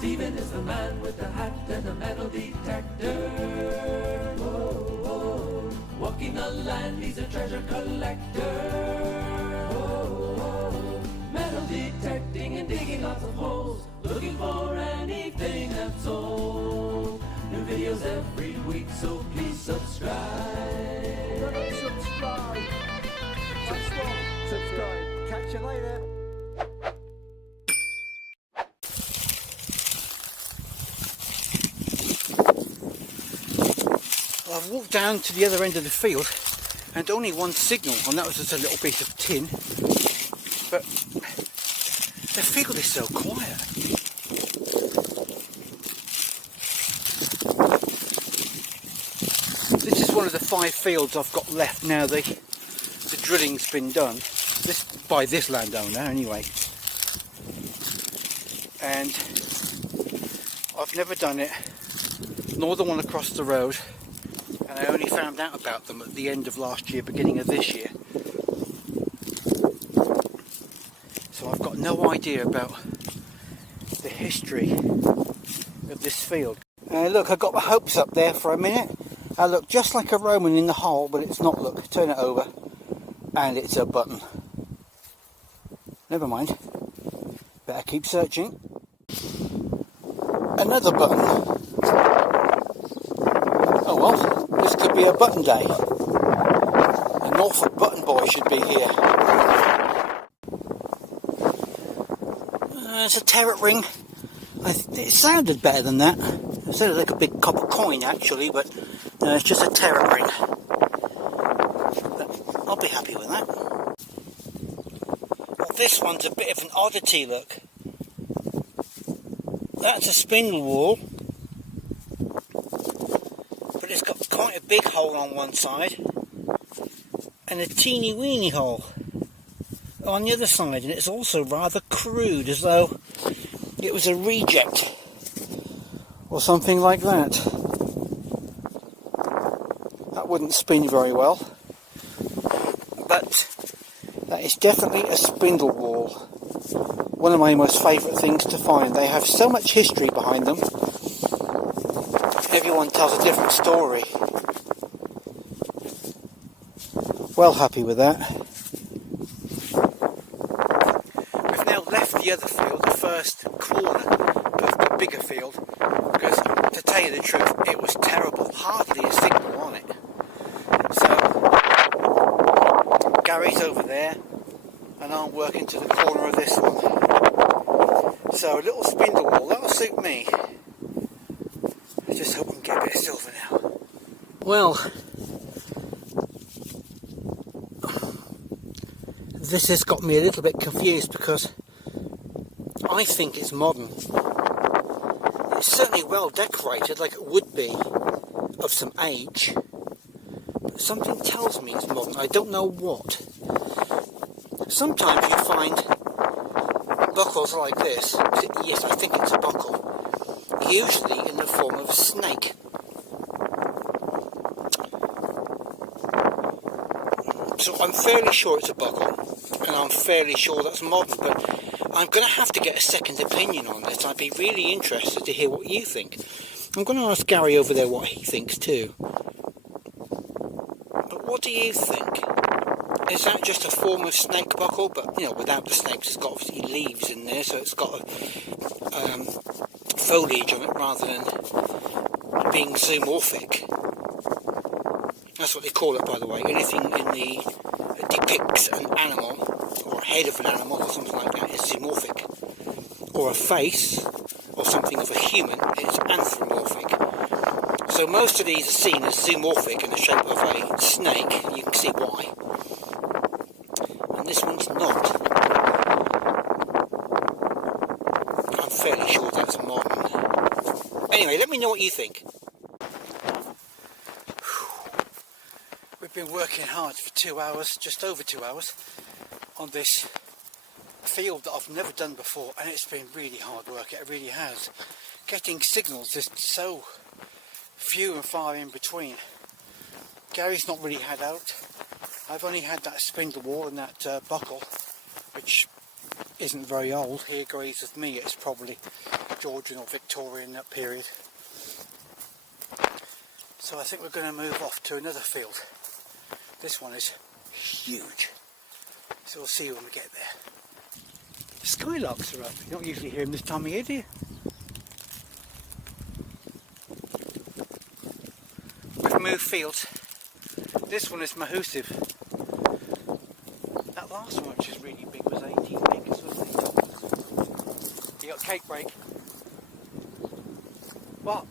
Steven is the man with the hat and the metal detector. Whoa, whoa. Walking the land, he's a treasure collector. Whoa, whoa. Metal detecting and digging lots of holes, looking for anything that's old. New videos every week, so please subscribe. Subscribe. Subscribe. Catch you later. I've walked down to the other end of the field and only one signal, and that was just a little piece of tin. But the field is so quiet. This is one of the 5 fields I've got left now. The drilling's been done. This by this landowner anyway. And I've never done it, nor the one across the road. And I only found out about them at the end of last year, beginning of this year. So I've got no idea about the history of this field. Look, I got my hopes up there for a minute. I look just like a Roman in the hole, but it's not. Look, turn it over, and it's a button. Never mind. Better keep searching. Another button. Oh well, this could be a button day. The Norfolk button boy should be here. There's a terret ring. It sounded better than that. It sounded like a big copper coin actually, but no, it's just a terret ring. But I'll be happy with that. Well, this one's a bit of an oddity, look. That's a spindle whorl. But it's got quite a big hole on one side and a teeny weeny hole on the other side, and it's also rather crude, as though it was a reject or something like that. That wouldn't spin very well, but that is definitely a spindle whorl. One of my most favourite things to find. They have so much history behind them. Everyone tells a different story. Well happy with that. We've now left the other field, the first corner of the bigger field, because to tell you the truth, it was terrible. Hardly a signal on it. So Garry's over there and I'm working to the corner of this one. So a little spindle whorl, that'll suit me. I just hope I can get a bit of silver now. Well, this has got me a little bit confused because I think it's modern. It's certainly well decorated, like it would be of some age. But something tells me it's modern. I don't know what. Sometimes you find buckles like this. Yes, I think it's a buckle. Usually in the form of a snake. So I'm fairly sure it's a buckle, and I'm fairly sure that's modern, but I'm going to have to get a second opinion on this. I'd be really interested to hear what you think. I'm going to ask Garry over there what he thinks too. But what do you think? Is that just a form of snake buckle, but you know, without the snakes? It's got obviously leaves in there, so it's got a foliage on it rather than being zoomorphic. That's what they call it, by the way. Anything that depicts an animal, or a head of an animal, or something like that, is zoomorphic. Or a face, or something of a human, is anthropomorphic. So most of these are seen as zoomorphic in the shape of a snake, and you can see why. And this one's not. I'm fairly sure that's modern. Anyway, let me know what you think. We've been working hard for 2 hours, just over 2 hours, on this field that I've never done before, and it's been really hard work, it really has. Getting signals is so few and far in between. Garry's not really had out. I've only had that spindle whorl and that buckle, which isn't very old. He agrees with me, it's probably Georgian or Victorian period. So I think we're going to move off to another field. This one is huge, so we'll see when we get there. Skylarks are up. You don't usually hear them this time of year, do you? We've moved fields. This one is mahusive. That last one, which is really big, was 18 acres, wasn't it? You got cake break. What?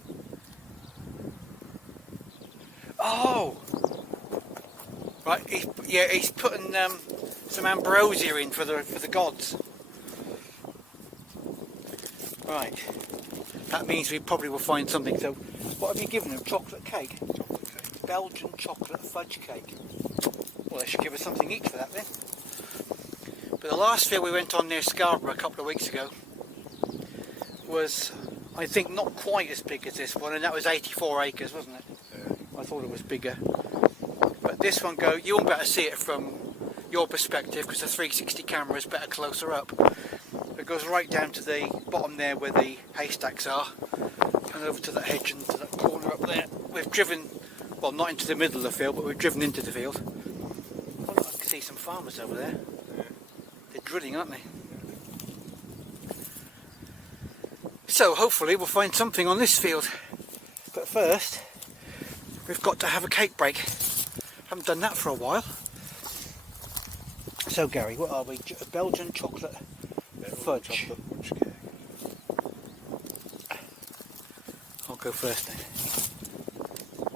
Oh! Right, he's putting some ambrosia in for the gods. Right, that means we probably will find something. So, what have you given them? Chocolate cake? Belgian chocolate fudge cake. Well, they should give us something each for that then. But the last field we went on near Scarborough a couple of weeks ago was, I think, not quite as big as this one, and that was 84 acres, wasn't it? Yeah. I thought it was bigger. But this one, you won't better see it from your perspective because the 360 camera is better closer up. It goes right down to the bottom there where the haystacks are, and over to that hedge and to that corner up there. We've driven, well, not into the middle of the field, but we've driven into the field. Oh, look, I can see some farmers over there. Yeah. They're drilling, aren't they? So hopefully we'll find something on this field. But first, we've got to have a cake break. Haven't done that for a while. So Gary, what are we? Belgian chocolate fudge. I'll go first then.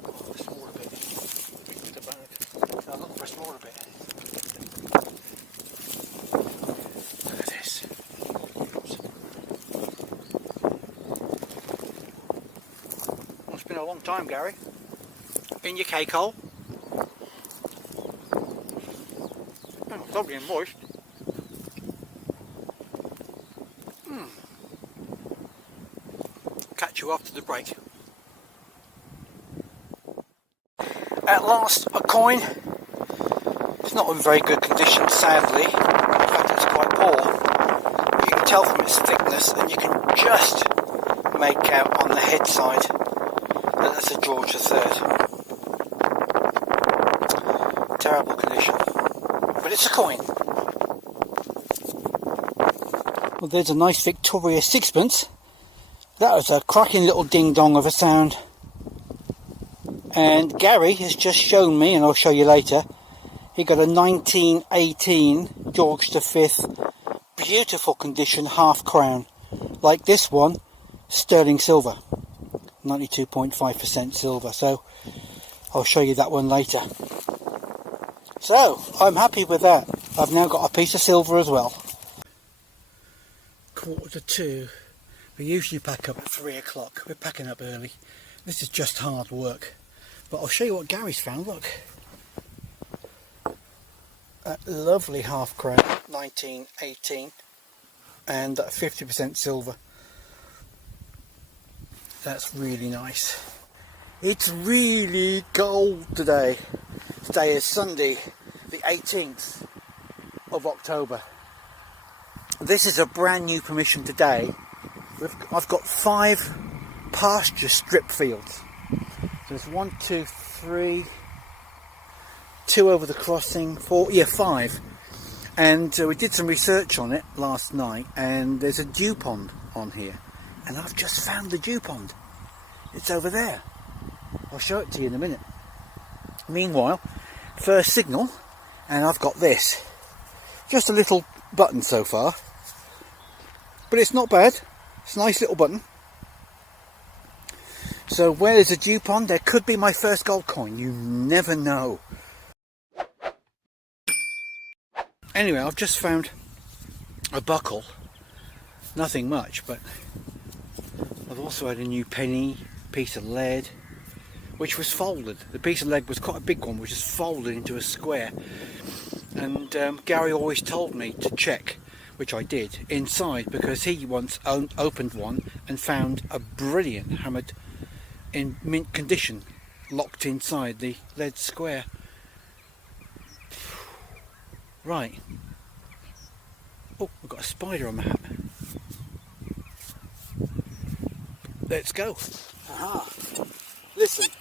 Oh, a smaller bit. With the bag. I'll look for a smaller bit. Look at this. Well, it's been a long time, Gary. In your cake hole. Oh, lovely and moist. Catch you after the break. At last, a coin. It's not in very good condition, sadly. In fact, it's quite poor. You can tell from its thickness, and you can just make out on the head side that that's a George III. Terrible condition, but it's a coin. Well, there's a nice Victoria sixpence. That was a cracking little ding-dong of a sound. And Gary has just shown me, and I'll show you later, he got a 1918 George V, beautiful condition, half crown. Like this one, sterling silver. 92.5% silver. So, I'll show you that one later. So, I'm happy with that. I've now got a piece of silver as well. 1:45. We usually pack up at 3 o'clock. We're packing up early. This is just hard work. But I'll show you what Gary's found. Look. That lovely half crown, 1918. And that 50% silver. That's really nice. It's really cold today. Today is Sunday, the 18th of October. This is a brand new permission today. I've got 5 pasture strip fields. So there's 1, 2, 3, 2 over the crossing, 4, 5. And we did some research on it last night, and there's a dew pond on here. And I've just found the dew pond. It's over there. I'll show it to you in a minute. Meanwhile, first signal, and I've got this. Just a little button so far. But it's not bad. It's a nice little button. So where there's a dew pond, there could be my first gold coin. You never know. Anyway, I've just found a buckle. Nothing much, but I've also had a new penny, piece of lead, which was folded. The piece of lead was quite a big one, which is folded into a square. And Garry always told me to check, which I did, inside, because he once opened one and found a brilliant hammered in mint condition locked inside the lead square. Right. Oh, I've got a spider on my hat. Let's go. Aha. Listen.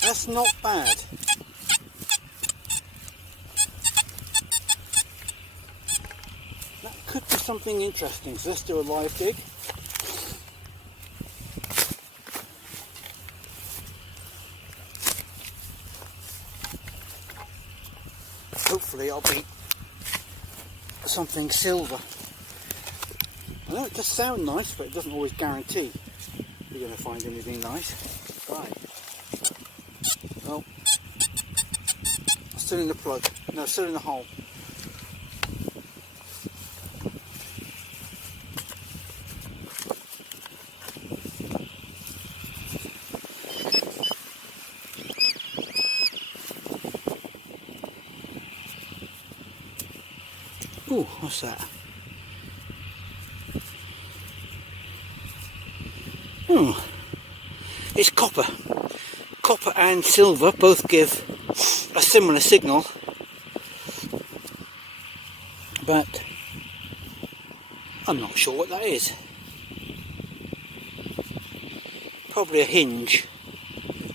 That's not bad. That could be something interesting. So let's do a live dig. Hopefully I'll be something silver. I know it does sound nice, but it doesn't always guarantee you're going to find anything nice. Right. Oh. Still in the plug. No, still in the hole. Ooh, what's that? It's copper. Copper and silver both give a similar signal, but I'm not sure what that is. Probably a hinge.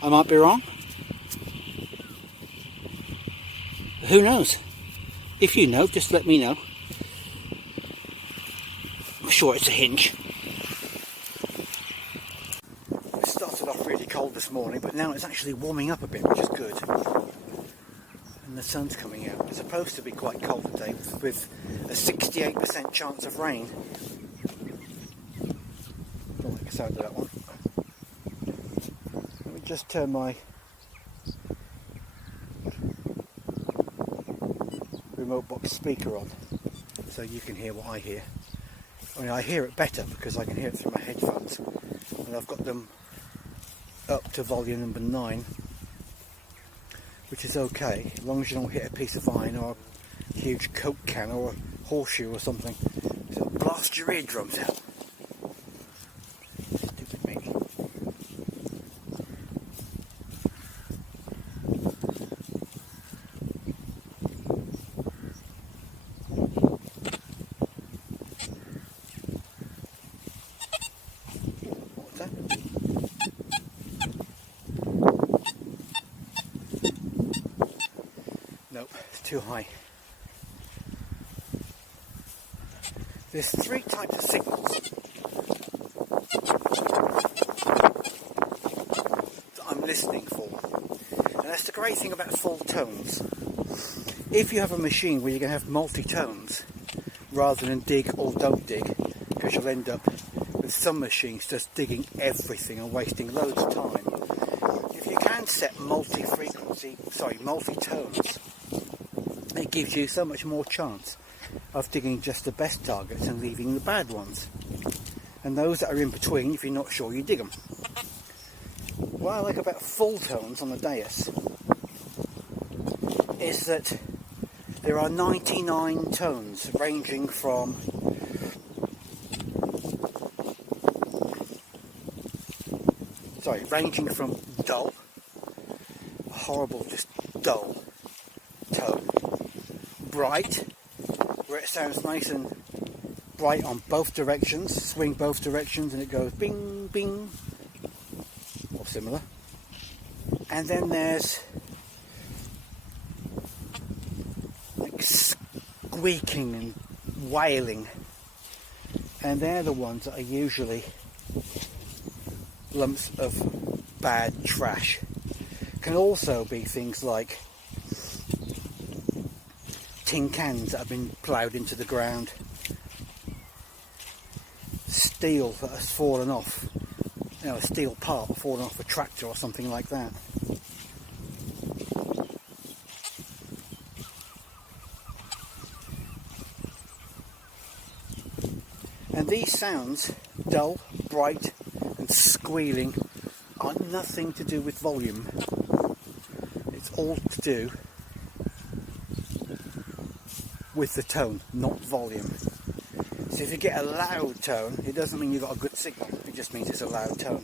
I might be wrong. Who knows? If you know, just let me know. I'm sure it's a hinge. It started off really cold this morning, but now it's actually warming up a bit, which is good. And the sun's coming out. It's supposed to be quite cold today, with a 68% chance of rain. Don't like the sound of that one. Let me just turn my remote box speaker on so you can hear what I hear. I mean, I hear it better because I can hear it through my headphones, and I've got them up to volume number 9, which is okay as long as you don't hit a piece of iron or a huge Coke can or a horseshoe or something, so it'll blast your eardrums out. Stupid me. Nope, it's too high. There's 3 types of signals that I'm listening for. And that's the great thing about full tones. If you have a machine where you're going to have multi-tones rather than dig or don't dig, because you'll end up with some machines just digging everything and wasting loads of time. If you can set multi-tones, it gives you so much more chance of digging just the best targets and leaving the bad ones. And those that are in between, if you're not sure, you dig them. What I like about full tones on the dais is that there are 99 tones ranging from dull, horrible, just dull tone, bright, where it sounds nice and bright on both directions, swing both directions and it goes bing bing or similar. And then there's like squeaking and wailing, and they're the ones that are usually lumps of bad trash. Can also be things like tin cans that have been ploughed into the ground, steel that has fallen off, a steel part fallen off a tractor or something like that. And these sounds, dull, bright and squealing, are nothing to do with volume. It's all to do with the tone, not volume. So if you get a loud tone, it doesn't mean you've got a good signal, it just means it's a loud tone.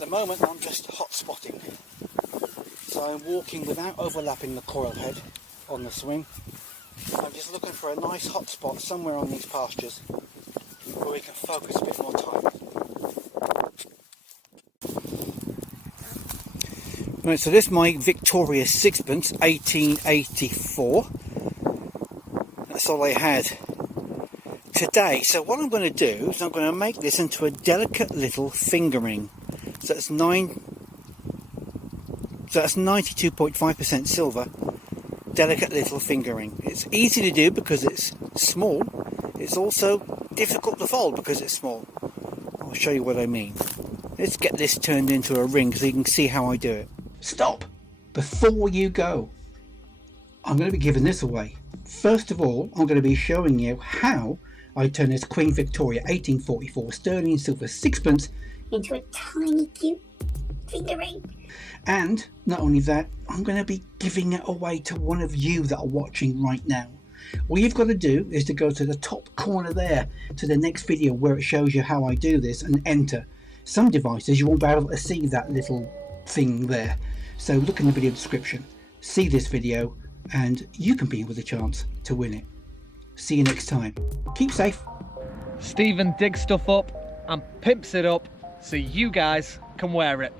the moment I'm just hot spotting. So I'm walking without overlapping the coil head on the swing. I'm just looking for a nice hot spot somewhere on these pastures where we can focus a bit more time. Right, so this is my Victoria sixpence, 1884. That's all I had today. So what I'm going to do is I'm going to make this into a delicate little finger ring. So that's 92.5% silver, delicate little finger ring. It's easy to do because it's small. It's also difficult to fold because it's small. I'll show you what I mean. Let's get this turned into a ring so you can see how I do it. Stop! Before you go, I'm going to be giving this away. First of all, I'm going to be showing you how I turn this Queen Victoria 1844 sterling silver sixpence into a tiny cute finger ring. And not only that, I'm going to be giving it away to one of you that are watching right now. All you've got to do is to go to the top corner there to the next video where it shows you how I do this and enter. Some devices you won't be able to see that little thing there, so look in the video description, see this video, and you can be in with a chance to win it. See you next time. Keep safe. Stephen digs stuff up and pimps it up so you guys can wear it.